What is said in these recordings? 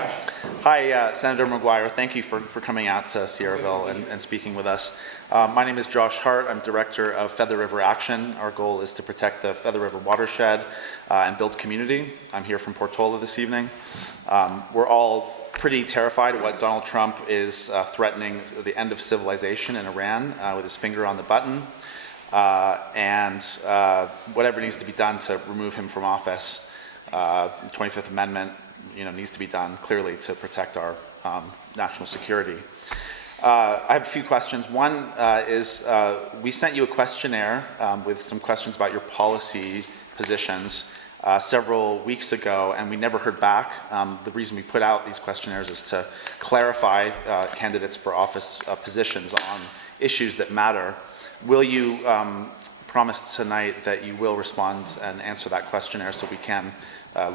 Josh. Hi, Senator McGuire. Thank you for coming out to Sierraville and speaking with us. My name is Josh Hart. I'm Director of Feather River Action. Our goal is to protect the Feather River watershed and build community. I'm here from Portola this evening. We're all pretty terrified at what Donald Trump is threatening the end of civilization in Iran with his finger on the button. And whatever needs to be done to remove him from office, the 25th Amendment needs to be done clearly to protect our national security. I have a few questions. One is we sent you a questionnaire with some questions about your policy positions several weeks ago, and we never heard back. The reason we put out these questionnaires is to clarify candidates for office positions on issues that matter. Will you promise tonight that you will respond and answer that questionnaire so we can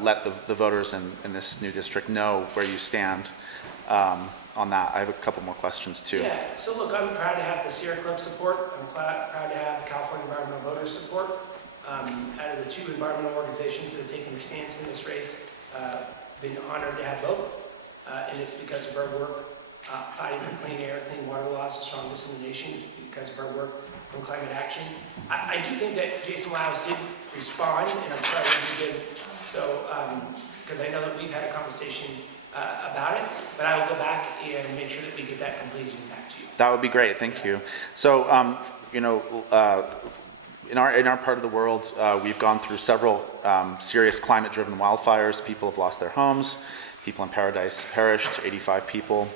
let the voters in this new district know where you stand on that? I have a couple more questions too. Yeah, so look, I'm proud to have the Sierra Club support. I'm proud to have the California Environmental Voters support. Out of the two environmental organizations that have taken a stance in this race, been honored to have both. And it's because of our work fighting for clean air, clean water laws, the strongest in the nation. It's because of our work on climate action. I do think that Jason Lyles did respond, and I'm sorry he did. So, because I know that we've had a conversation about it, but I will go back and make sure that we get that completed and back to you. That would be great, thank you. So, in our part of the world, we've gone through several serious climate-driven wildfires. People have lost their homes. People in Paradise perished, 85 people.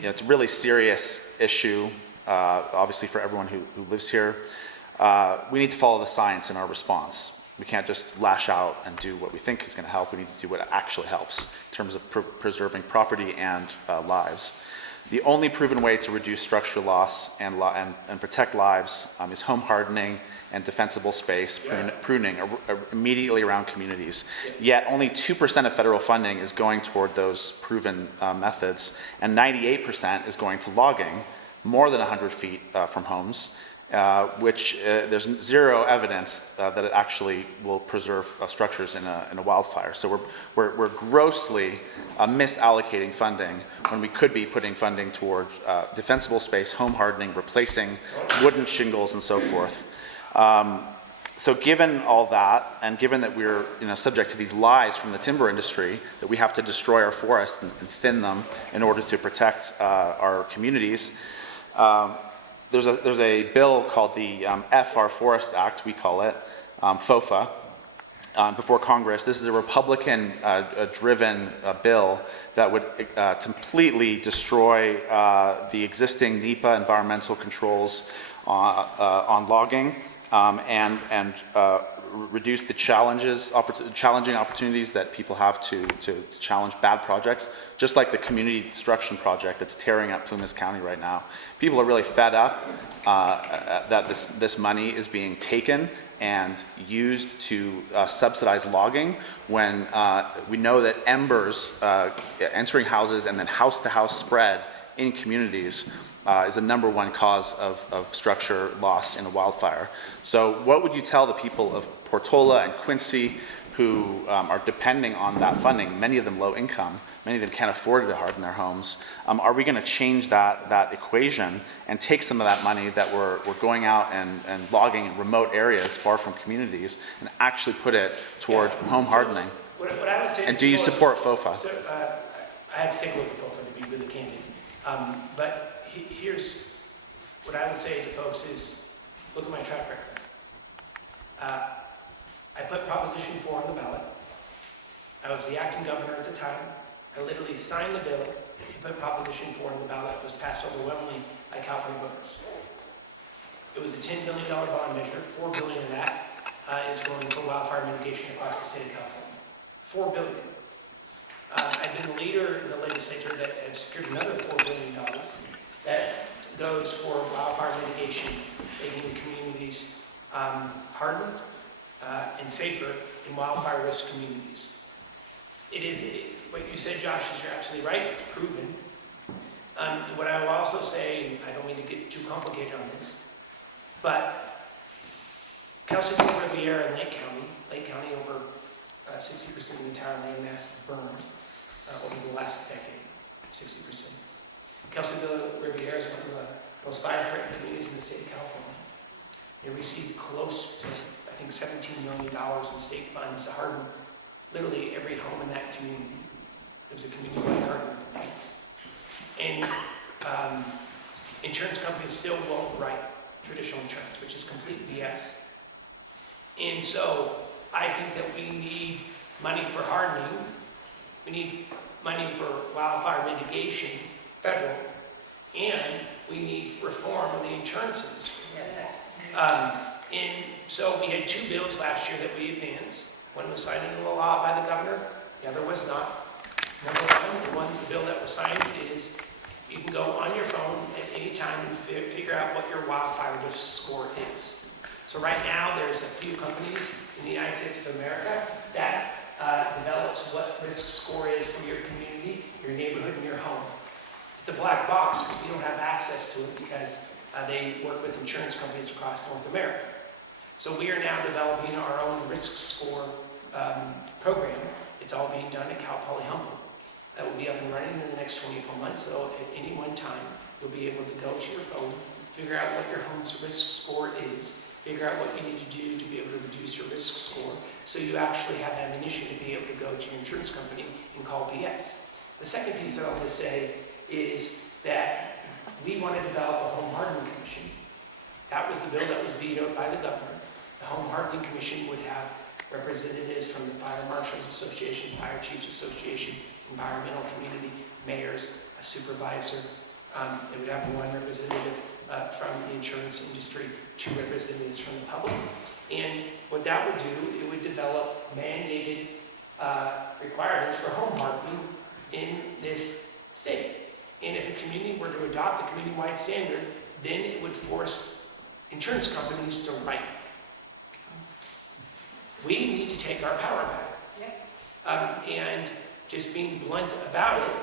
It's a really serious issue, obviously for everyone who lives here. We need to follow the science in our response. We can't just lash out and do what we think is going to help. We need to do what actually helps in terms of preserving property and lives. The only proven way to reduce structural loss and protect lives is home hardening and defensible space pruning immediately around communities. Yet only 2% of federal funding is going toward those proven methods, and 98% is going to logging more than 100 feet from homes, which there's zero evidence that it actually will preserve structures in a wildfire. So we're grossly misallocating funding when we could be putting funding toward defensible space, home hardening, replacing wooden shingles, and so forth. So given all that, and given that we're subject to these lies from the timber industry that we have to destroy our forests and thin them in order to protect our communities, there's a bill called the FR Forest Act, we call it, FOFA, before Congress. This is a Republican-driven bill that would completely destroy the existing NEPA environmental controls on logging and reduce the challenging opportunities that people have to challenge bad projects, just like the community destruction project that's tearing up Plumas County right now. People are really fed up that this money is being taken and used to subsidize logging when we know that embers entering houses and then house-to-house spread in communities is the #1 cause of structure loss in a wildfire. So what would you tell the people of Portola and Quincy who are depending on that funding, many of them low income, many of them can't afford to harden their homes? Are we going to change that equation and take some of that money that we're going out and logging in remote areas far from communities and actually put it toward home hardening? What I would say, and do you support FOFA? So, I have to take a look at FOFA to be really candid. But here's what I would say to folks is, look at my track record. I put Proposition 4 on the ballot. I was the acting governor at the time. I literally signed the bill and put Proposition 4 on the ballot. It was passed overwhelmingly by California voters. It was a $10 billion bond measure. $4 billion of that is going for wildfire mitigation across the state of California. $4 billion. I've been the leader in the legislature that has secured another $4 billion that goes for wildfire mitigation, making the communities hardened and safer in wildfire risk communities. What you said, Josh, is you're absolutely right. It's proven. What I will also say, and I don't mean to get too complicated on this, but Cal City, Riviera, and Lake County over 60% of the entire land mass is burned over the last decade, 60%. Kelseyville Riviera is one of the most fire-threatened communities in the state of California. They received close to, I think, $17 million in state funds to harden literally every home in that community. It was a community-wide hardening. And insurance companies still won't write traditional insurance, which is complete BS. And so I think that we need money for hardening. We need money for wildfire mitigation, federal, and we need reform of the insurance industry. Yes. And so we had 2 bills last year that we advanced. One was signed into law by the governor, the other was not. Number one, the bill that was signed is you can go on your phone at any time and figure out what your wildfire risk score is. So right now, there's a few companies in the United States of America that develops what risk score is for your community, your neighborhood, and your home. It's a black box because we don't have access to it because they work with insurance companies across North America. So we are now developing our own risk score program. It's all being done at Cal Poly Humboldt. That will be up and running in the next 24 months. So at any one time, you'll be able to go to your phone, figure out what your home's risk score is, figure out what you need to do to be able to reduce your risk score, so you actually have ammunition to be able to go to your insurance company and call BS. The second piece that I'll just say is that we want to develop a home hardening commission. That was the bill that was vetoed by the governor. The Home Hardening Commission would have representatives from the Fire Marshals Association, Fire Chiefs Association, environmental community, mayors, a supervisor. It would have 1 representative from the insurance industry, 2 representatives from the public. And what that would do, it would develop mandated requirements for home hardening in this state. And if a community were to adopt a community-wide standard, then it would force insurance companies to write. We need to take our power back. And just being blunt about it,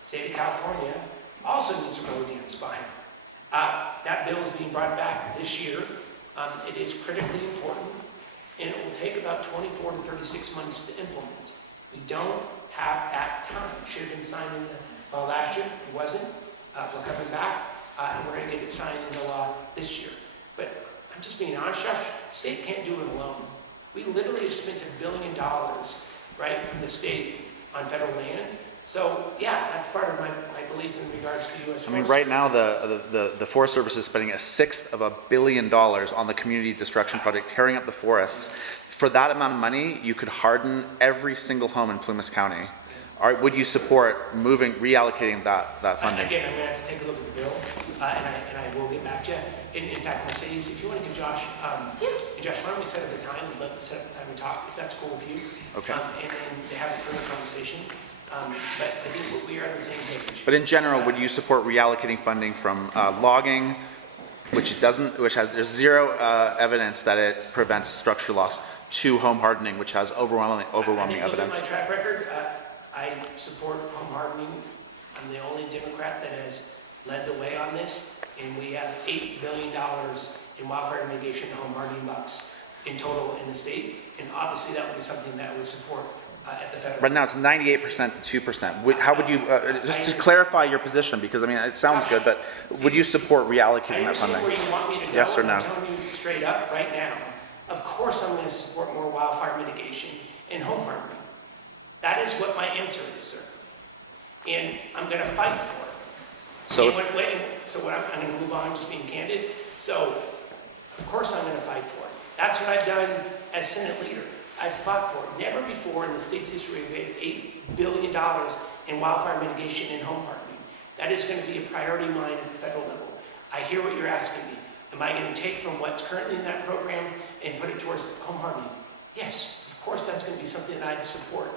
the state of California also needs a road dam behind it. That bill is being brought back this year. It is critically important, and it will take about 24 to 36 months to implement. We don't have that time. It should have been signed last year. It wasn't. We're coming back, and we're going to get it signed into law this year. But I'm just being honest, Josh, the state can't do it alone. We literally have spent $1 billion, right, from the state on federal land. So, yeah, that's part of my belief in regards to U.S. I mean, right now, the Forest Service is spending $1/6 billion on the community destruction project, tearing up the forests. For that amount of money, you could harden every single home in Plumas County. Would you support reallocating that funding? Again, I'm going to have to take a look at the bill, and I will get back to you. In fact, Mercedes, if you want to give Josh, Josh, why don't we set up a time? I'd love to set up a time to talk, if that's cool with you. Okay. And to have a further conversation. But I think we are on the same page. But in general, would you support reallocating funding from logging, there's zero evidence that it prevents structural loss, to home hardening, which has overwhelming evidence? Looking at my track record, I support home hardening. I'm the only Democrat that has led the way on this, and we have $8 billion in wildfire mitigation and home hardening bucks in total in the state, and obviously that would be something that I would support at the federal. Right now, it's 98% to 2%. How would you, just to clarify your position, because I mean, it sounds good, but would you support reallocating that funding? I understand where you want me to go. Yes or no? I'm telling you straight up right now, of course I'm going to support more wildfire mitigation and home hardening. That is what my answer is, sir. And I'm going to fight for it. So I'm going to move on, just being candid. So, of course I'm going to fight for it. That's what I've done as Senate leader. I've fought for it. Never before in the state's history have we had $8 billion in wildfire mitigation and home hardening. That is going to be a priority of mine at the federal level. I hear what you're asking me. Am I going to take from what's currently in that program and put it towards home hardening? Yes, of course that's going to be something that I'd support.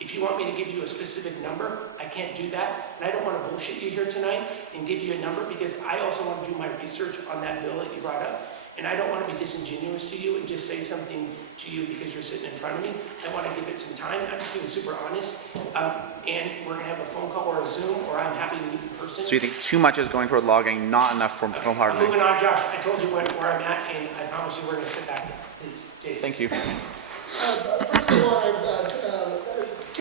If you want me to give you a specific number, I can't do that. And I don't want to bullshit you here tonight and give you a number, because I also want to do my research on that bill that you brought up. And I don't want to be disingenuous to you and just say something to you because you're sitting in front of me. I want to give it some time. I'm just being super honest. And we're going to have a phone call or a Zoom, or I'm happy to meet in person. you think too much is going toward logging, not enough for home I'm hardening? moving on, Josh. I told you where I'm at, and I promise you we're going to sit back there. Please, Jason. Thank you. First of all,